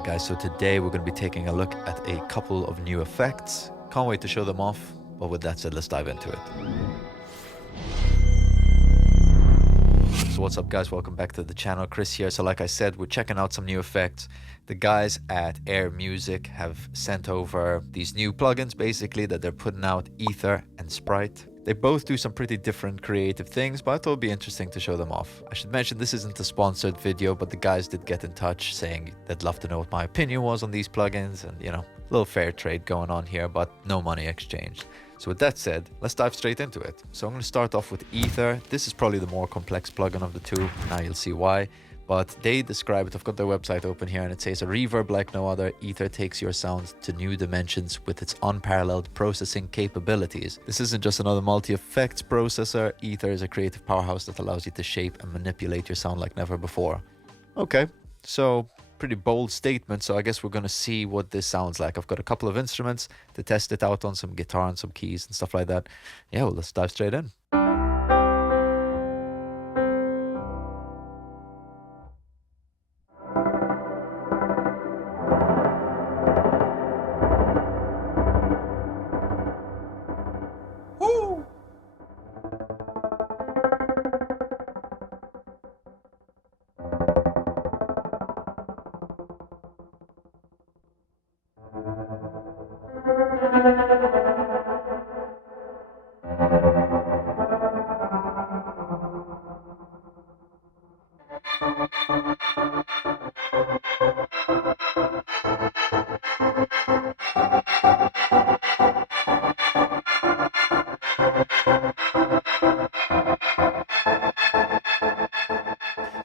Alright guys, so today we're going to be taking a look at a couple of new effects. Can't wait to show them off, but with that said, let's dive into it. So what's up guys, welcome back to the channel, Chris here. So like I said, we're checking out some new effects. The guys at Air Music have sent over these new plugins basically that they're putting out, Ether and Sprite. They both do some pretty different creative things, but I thought it'd be interesting to show them off. I should mention this isn't a sponsored video, but the guys did get in touch saying they'd love to know what my opinion was on these plugins, and you know, a little fair trade going on here, but no money exchanged. So with that said, let's dive straight into it. So I'm going to start off with Ether. This is probably the more complex plugin of the two. Now you'll see why. But they describe it, I've got their website open here, and it says a reverb like no other. Ether takes your sound to new dimensions with its unparalleled processing capabilities. This isn't just another multi-effects processor. Ether is a creative powerhouse that allows you to shape and manipulate your sound like never before. Okay, so pretty bold statement, so I guess we're going to see what this sounds like. I've got a couple of instruments to test it out on, some guitar and some keys and stuff like that. Yeah, well, let's dive straight in.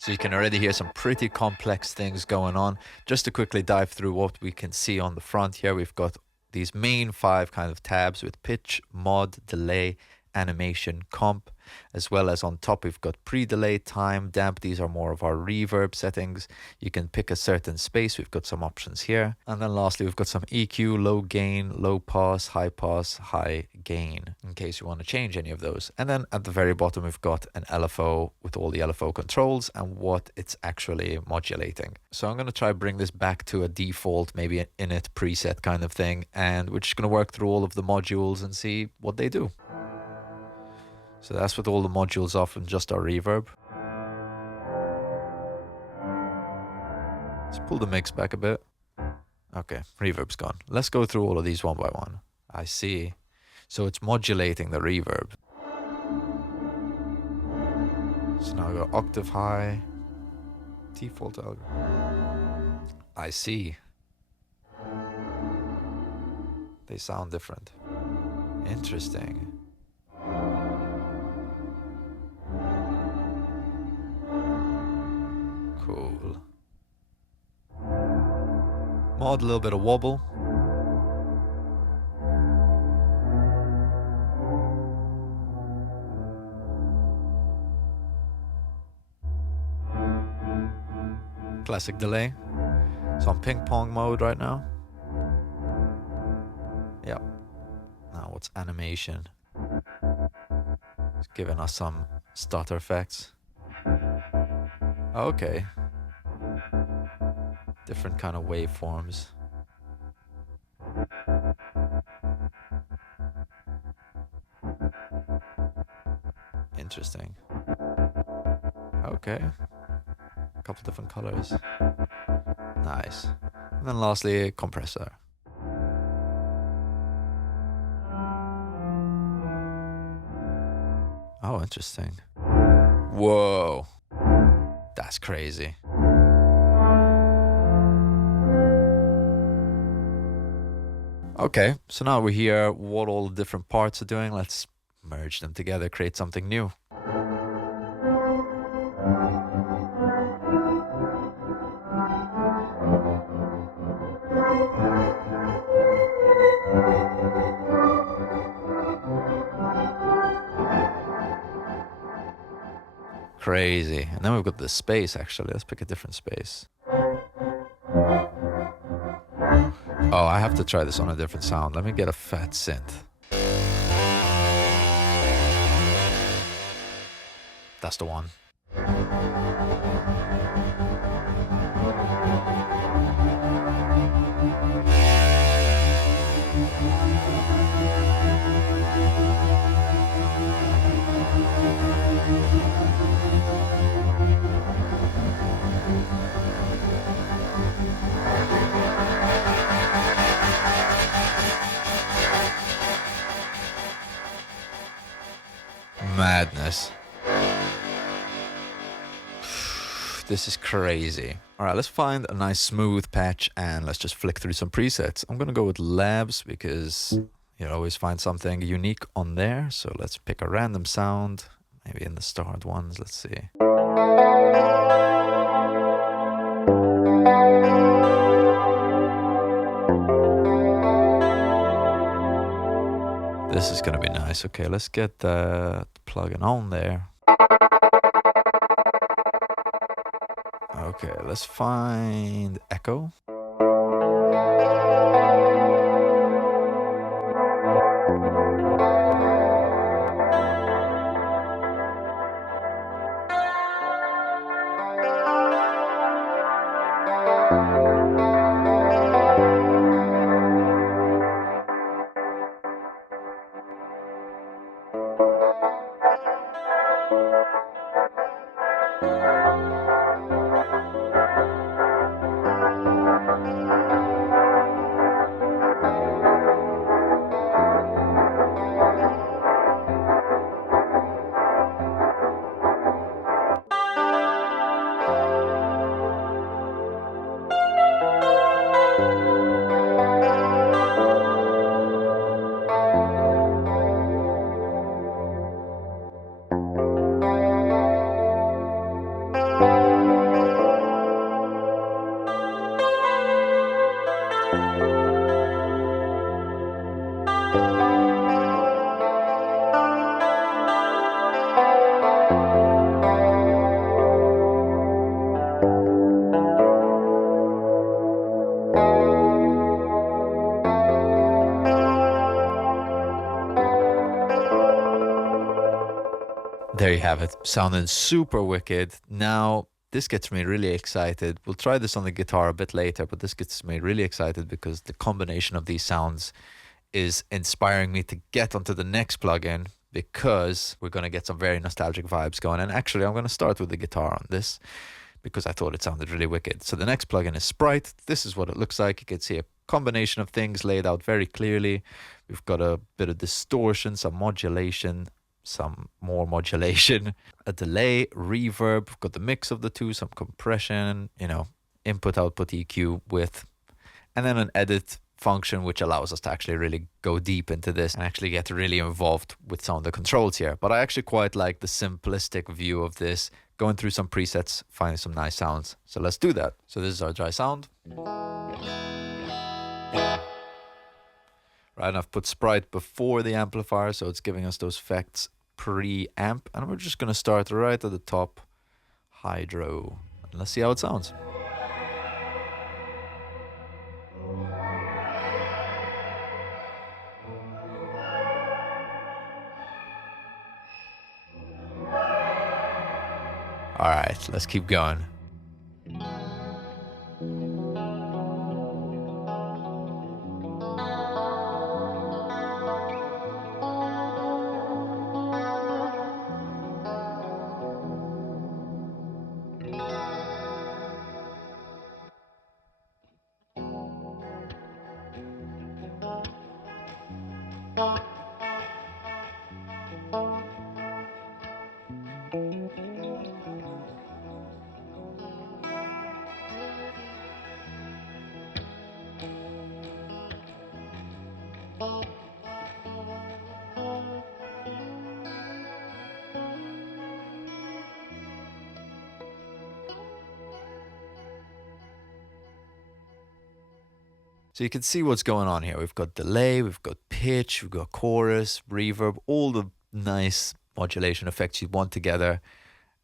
So you can already hear some pretty complex things going on. Just to quickly dive through what we can see on the front here, we've got these main 5 kind of tabs with pitch, mod, delay, animation, comp, as well as on top we've got pre-delay, time, damp. These are more of our reverb settings. You can pick a certain space. We've got some options here. And then lastly, we've got some EQ, low gain, low pass, high gain, in case you want to change any of those. And then at the very bottom, we've got an LFO with all the LFO controls and what it's actually modulating. So I'm going to try bring this back to a default, maybe an init preset kind of thing. And we're just going to work through all of the modules and see what they do. So that's with all the modules off and just our reverb. Let's pull the mix back a bit. Okay, reverb's gone. Let's go through all of these one by one. I see. So it's modulating the reverb. So now we got octave high, default algorithm. I see. They sound different. Interesting. Cool. Mod, a little bit of wobble. Classic delay. So I'm ping pong mode right now. Yep. Now what's animation? It's giving us some stutter effects. Okay. Different kind of waveforms. Interesting. Okay. A couple different colors. Nice. And then lastly, a compressor. Oh, interesting. Whoa. That's crazy. Okay, so now we hear what all the different parts are doing. Let's merge them together, create something new. Crazy. And then we've got the space actually. Let's pick a different space. Oh, I have to try this on a different sound. Let me get a fat synth. That's the one. Madness. This is crazy. All right, let's find a nice smooth patch and let's just flick through some presets. I'm gonna go with labs because you'll always find something unique on there. So let's pick a random sound, maybe in the start ones. Let's see. This is gonna be nice. Okay, let's get the plugin on there. Okay, let's find echo. There you have it, sounding super wicked. Now, this gets me really excited. We'll try this on the guitar a bit later, but this gets me really excited because the combination of these sounds is inspiring me to get onto the next plugin because we're going to get some very nostalgic vibes going. And actually, I'm going to start with the guitar on this because I thought it sounded really wicked. So the next plugin is Sprite. This is what it looks like. You can see a combination of things laid out very clearly. We've got a bit of distortion, some modulation, some more modulation, a delay, reverb. We've got the mix of the two, some compression, you know, input, output, EQ, width, and then an edit function, which allows us to actually really go deep into this and actually get really involved with some of the controls here. But I actually quite like the simplistic view of this, going through some presets, finding some nice sounds. So let's do that. So this is our dry sound. Right, and I've put Sprite before the amplifier, so it's giving us those effects pre-amp. And we're just going to start right at the top, hydro. And let's see how it sounds. All right, let's keep going. So you can see what's going on here. We've got delay, we've got pitch, we've got chorus, reverb, all the nice modulation effects you want together,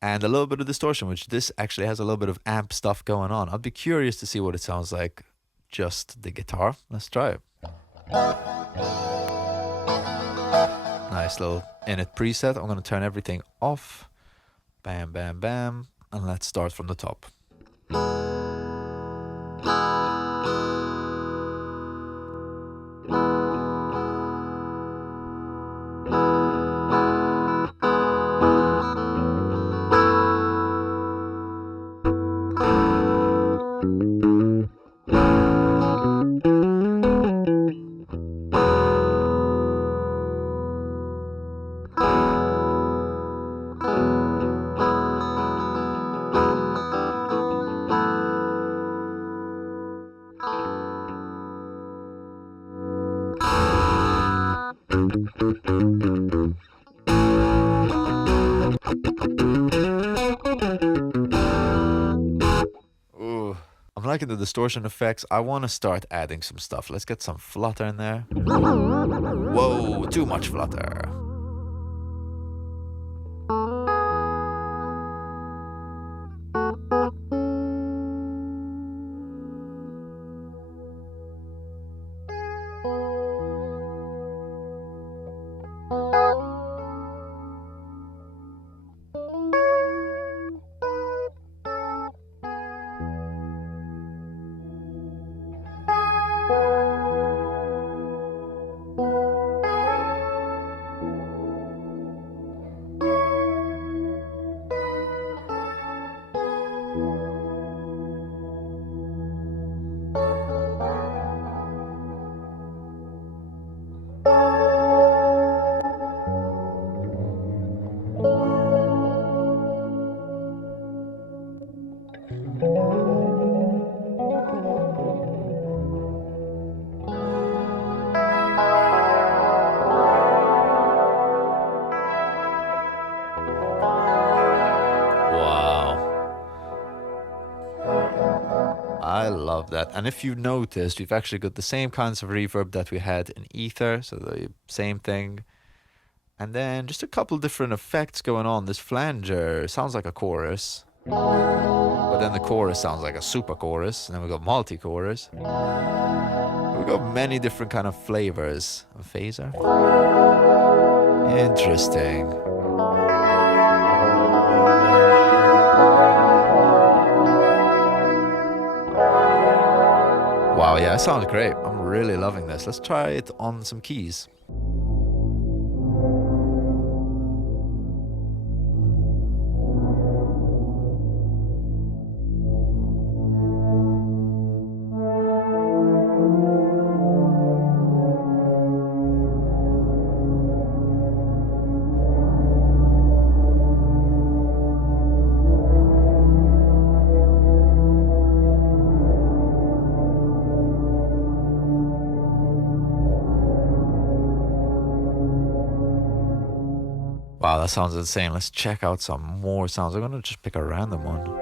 and a little bit of distortion, which this actually has a little bit of amp stuff going on. I'd be curious to see what it sounds like, just the guitar. Let's try it. Nice little init preset. I'm going to turn everything off. Bam, bam, bam. And let's start from the top. liking the distortion effects. I want to start adding some stuff. Let's get some flutter in there. Whoa, too much flutter. I love that. And if you noticed, we've actually got the same kinds of reverb that we had in Ether, so the same thing. And then just a couple different effects going on. This flanger sounds like a chorus, but then the chorus sounds like a super chorus, and then we got multi-chorus. We got many different kind of flavors. A phaser. Interesting. Wow, yeah, it sounds great. I'm really loving this. Let's try it on some keys. Wow, that sounds insane. Let's check out some more sounds. I'm gonna just pick a random one.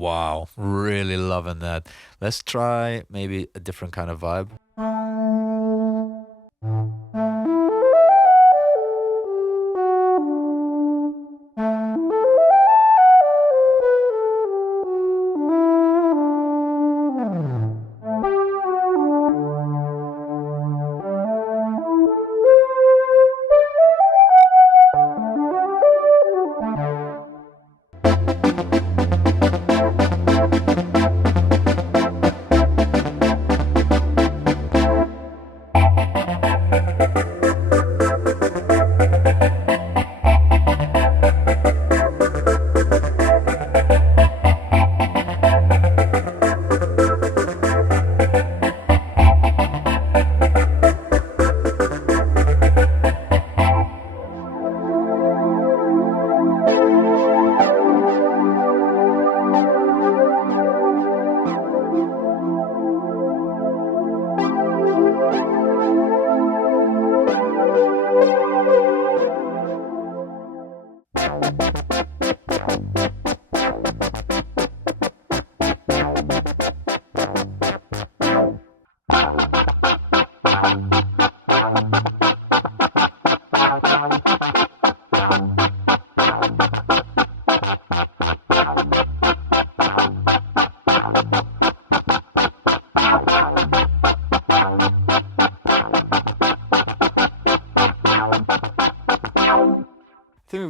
Wow, really loving that. Let's try maybe a different kind of vibe.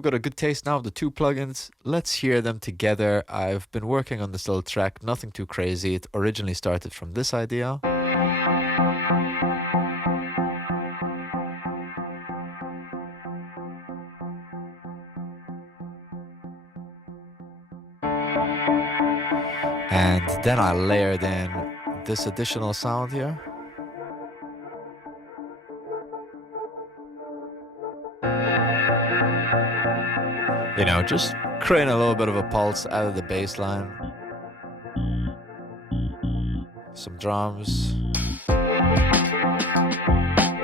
we've got a good taste now of the two plugins. Let's hear them together. I've been working on this little track, nothing too crazy. It originally started from this idea. And then I layered in this additional sound here. You know, just creating a little bit of a pulse out of the bass line. Some drums.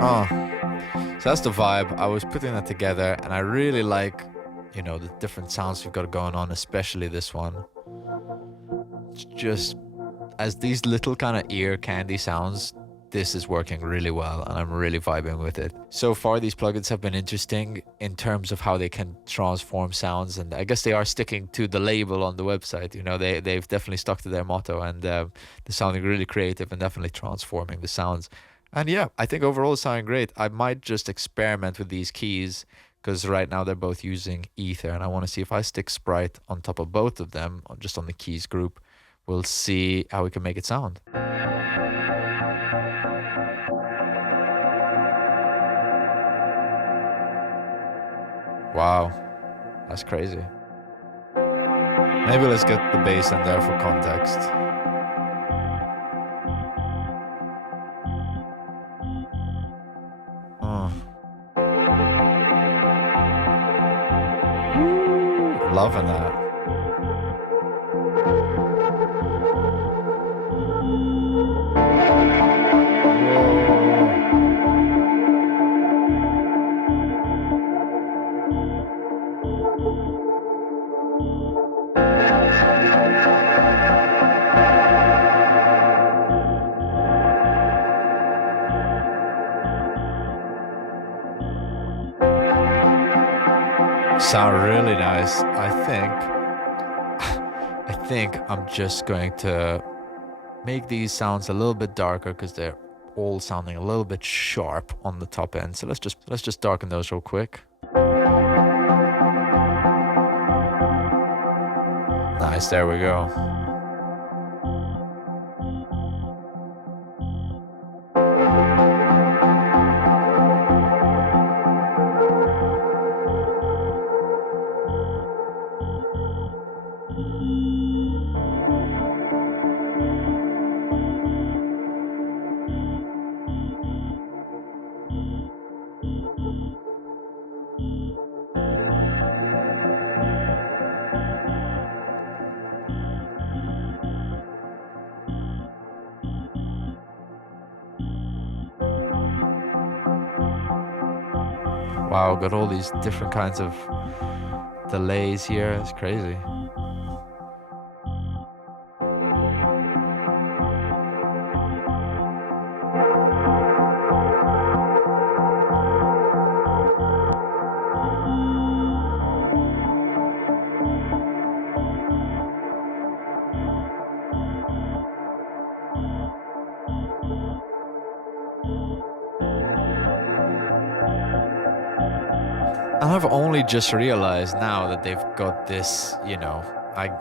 Oh, so that's the vibe. I was putting that together and I really like, you know, the different sounds we've got going on, especially this one. It's just, as these little kind of ear candy sounds, this is working really well and I'm really vibing with it. So far these plugins have been interesting in terms of how they can transform sounds, and I guess they are sticking to the label on the website. You know, they've definitely stuck to their motto, and they're sounding really creative and definitely transforming the sounds. And yeah, I think overall it's sounding great. I might just experiment with these keys because right now they're both using ether, and I want to see if I stick Sprite on top of both of them, or just on the keys group. We'll see how we can make it sound. Wow, that's crazy. Maybe let's get the bass in there for context. Oh. Woo, loving that. Sound really nice. I think I'm just going to make these sounds a little bit darker because they're all sounding a little bit sharp on the top end. So let's just darken those real quick. Nice, there we go. Wow, got all these different kinds of delays here. It's crazy. And I've only just realized now that they've got this, you know,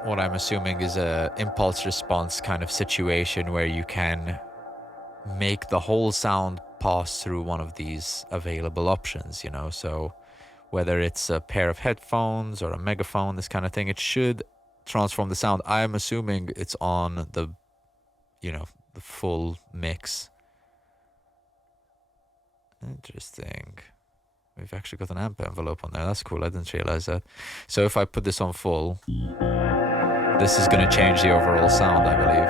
what I'm assuming is a impulse response kind of situation where you can make the whole sound pass through one of these available options, you know. So whether it's a pair of headphones or a megaphone, this kind of thing, it should transform the sound. I'm assuming it's on the, you know, the full mix. Interesting. We've actually got an amp envelope on there. That's cool. I didn't realize that. So if I put this on full, this is going to change the overall sound, I believe.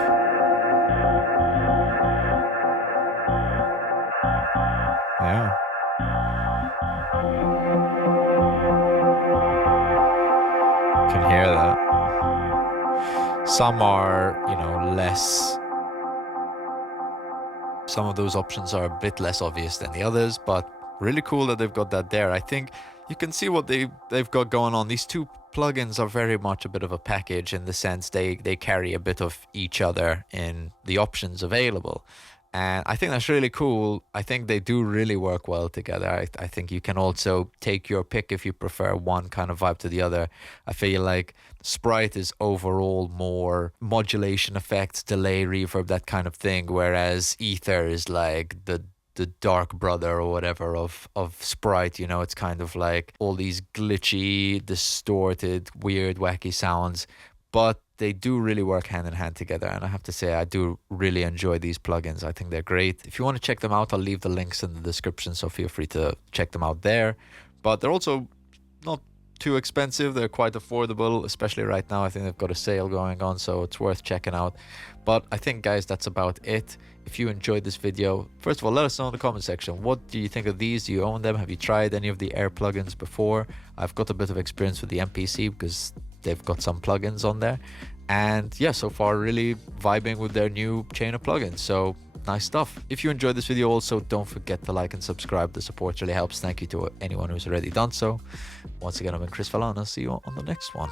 Yeah. Can hear that. Some are, you know, less. Some of those options are a bit less obvious than the others, but really cool that they've got that there. I think you can see what they've got going on. These two plugins are very much a bit of a package in the sense they carry a bit of each other in the options available. And I think that's really cool. I think they do really work well together. I think you can also take your pick if you prefer one kind of vibe to the other. I feel like Sprite is overall more modulation effects, delay, reverb, that kind of thing, whereas Ether is like the dark brother or whatever of Sprite. You know, it's kind of like all these glitchy, distorted, weird, wacky sounds, but they do really work hand in hand together. And I have to say, I do really enjoy these plugins. I think they're great. If you want to check them out, I'll leave the links in the description, so feel free to check them out there. But they're also not too expensive. They're quite affordable, especially right now. I think they've got a sale going on, so it's worth checking out. But I think, guys, that's about it. If you enjoyed this video, first of all, let us know in the comment section. What do you think of these? Do you own them? Have you tried any of the Air plugins before? I've got a bit of experience with the MPC because they've got some plugins on there. And yeah, so far really vibing with their new chain of plugins. So nice stuff. If you enjoyed this video, also don't forget to like and subscribe. The support really helps. Thank you to anyone who's already done so. Once again, I've been Chris Vallana. See you on the next one.